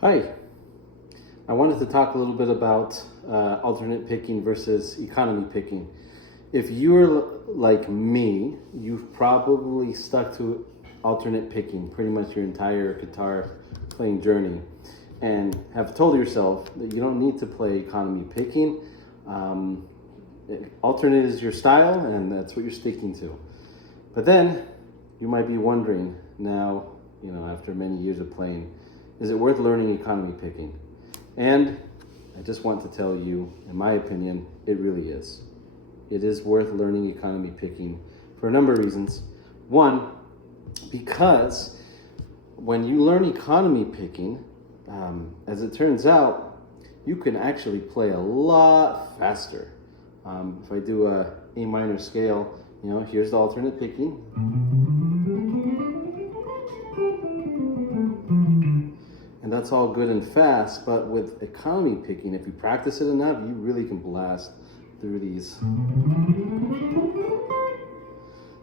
Hi, I wanted to talk a little bit about alternate picking versus economy picking. If you're like me, you've probably stuck to alternate picking pretty much your entire guitar playing journey and have told yourself that you don't need to play economy picking. Um, Alternate is your style and that's what you're sticking to. But then you might be wondering now, after many years of playing, is it worth learning economy picking? And I just want to tell you, in my opinion, it really is. It is worth learning economy picking for a number of reasons. One, because when you learn economy picking, as it turns out, you can actually play a lot faster. If I do a A minor scale, here's the alternate picking. And that's all good and fast, but with economy picking, if you practice it enough, you really can blast through these.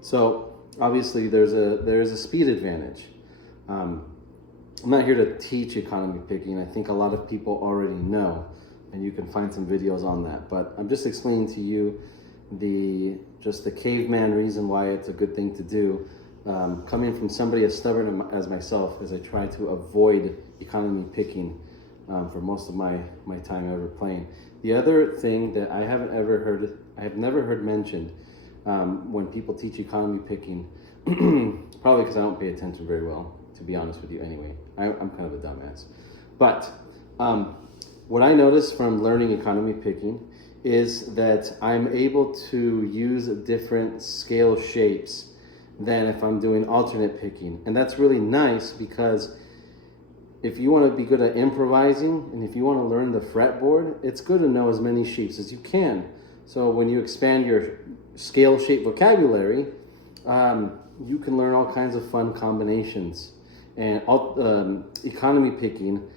So obviously there is a speed advantage. I'm not here to teach economy picking. I think a lot of people already know, and you can find some videos on that. But I'm just explaining to you the caveman reason why it's a good thing to do. Coming from somebody as stubborn as myself, as I try to avoid economy picking for most of my time ever playing. The other thing that I have never heard mentioned when people teach economy picking, probably because I don't pay attention very well, to be honest with you anyway. I'm kind of a dumbass. But what I noticed from learning economy picking is that I'm able to use different scale shapes than if I'm doing alternate picking. And that's really nice because if you want to be good at improvising and if you want to learn the fretboard, it's good to know as many shapes as you can. So when you expand your scale shape vocabulary, you can learn all kinds of fun combinations. And economy picking,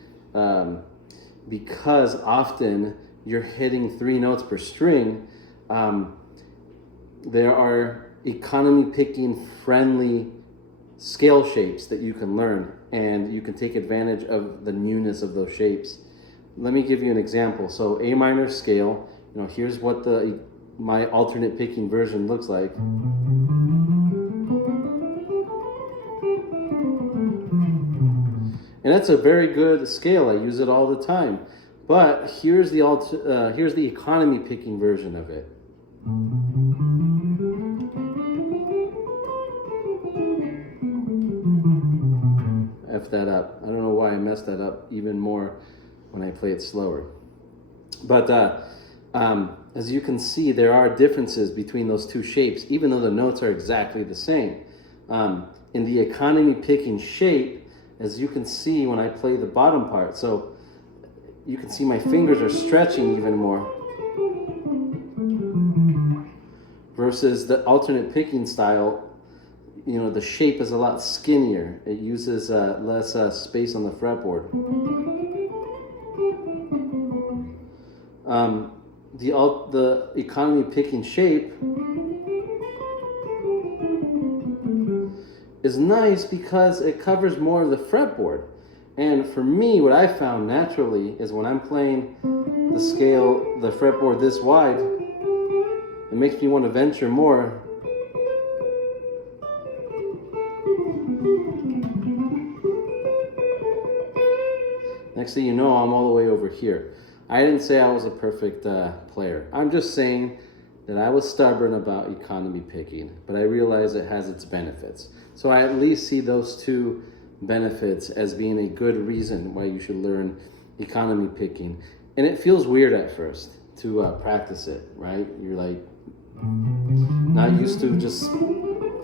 because often you're hitting 3 notes per string, there are economy picking friendly scale shapes that you can learn, and you can take advantage of the newness of those shapes. Let me give you an example. So A minor scale, here's what my alternate picking version looks like. And that's a very good scale. I use it all the time. But here's the economy picking version of it. F that up. I don't know why I messed that up even more when I play it slower. But as you can see, there are differences between those two shapes, even though the notes are exactly the same. In the economy picking shape, as you can see when I play the bottom part, so you can see my fingers are stretching even more. Versus the alternate picking style, the shape is a lot skinnier. It uses less space on the fretboard. The economy picking shape is nice because it covers more of the fretboard. And for me, what I found naturally is when I'm playing the fretboard this wide, it makes me want to venture more. Next thing you know, I'm all the way over here. I didn't say I was a perfect player. I'm just saying that I was stubborn about economy picking, but I realize it has its benefits. So I at least see those two benefits as being a good reason why you should learn economy picking. And it feels weird at first to practice it, right? You're like not used to just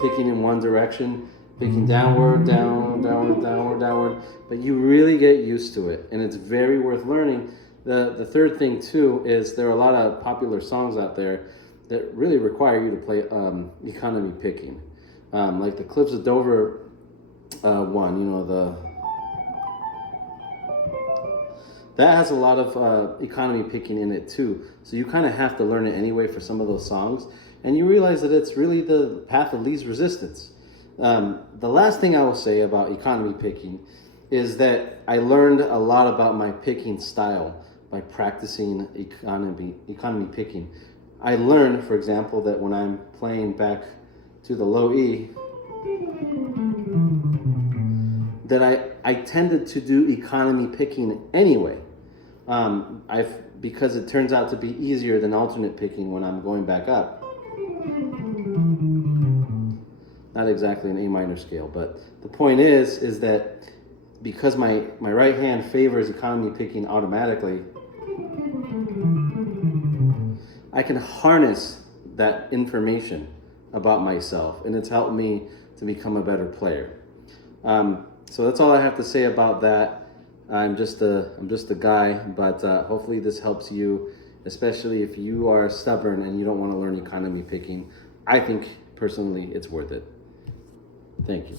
picking in one direction, picking downward, down, downward, downward, downward, but you really get used to it, and it's very worth learning. The third thing too is there are a lot of popular songs out there that really require you to play economy picking, like the Cliffs of Dover one, that has a lot of economy picking in it too. So you kind of have to learn it anyway for some of those songs, and you realize that it's really the path of least resistance. The last thing I will say about economy picking is that I learned a lot about my picking style by practicing economy picking. I learned, for example, that when I'm playing back to the low E, that I tended to do economy picking anyway. Because it turns out to be easier than alternate picking when I'm going back up. Not exactly an A minor scale, but the point is that because my right hand favors economy picking automatically, I can harness that information about myself, and it's helped me to become a better player. So that's all I have to say about that. I'm just a guy, but hopefully this helps you, especially if you are stubborn and you don't want to learn economy picking. I think personally it's worth it. Thank you.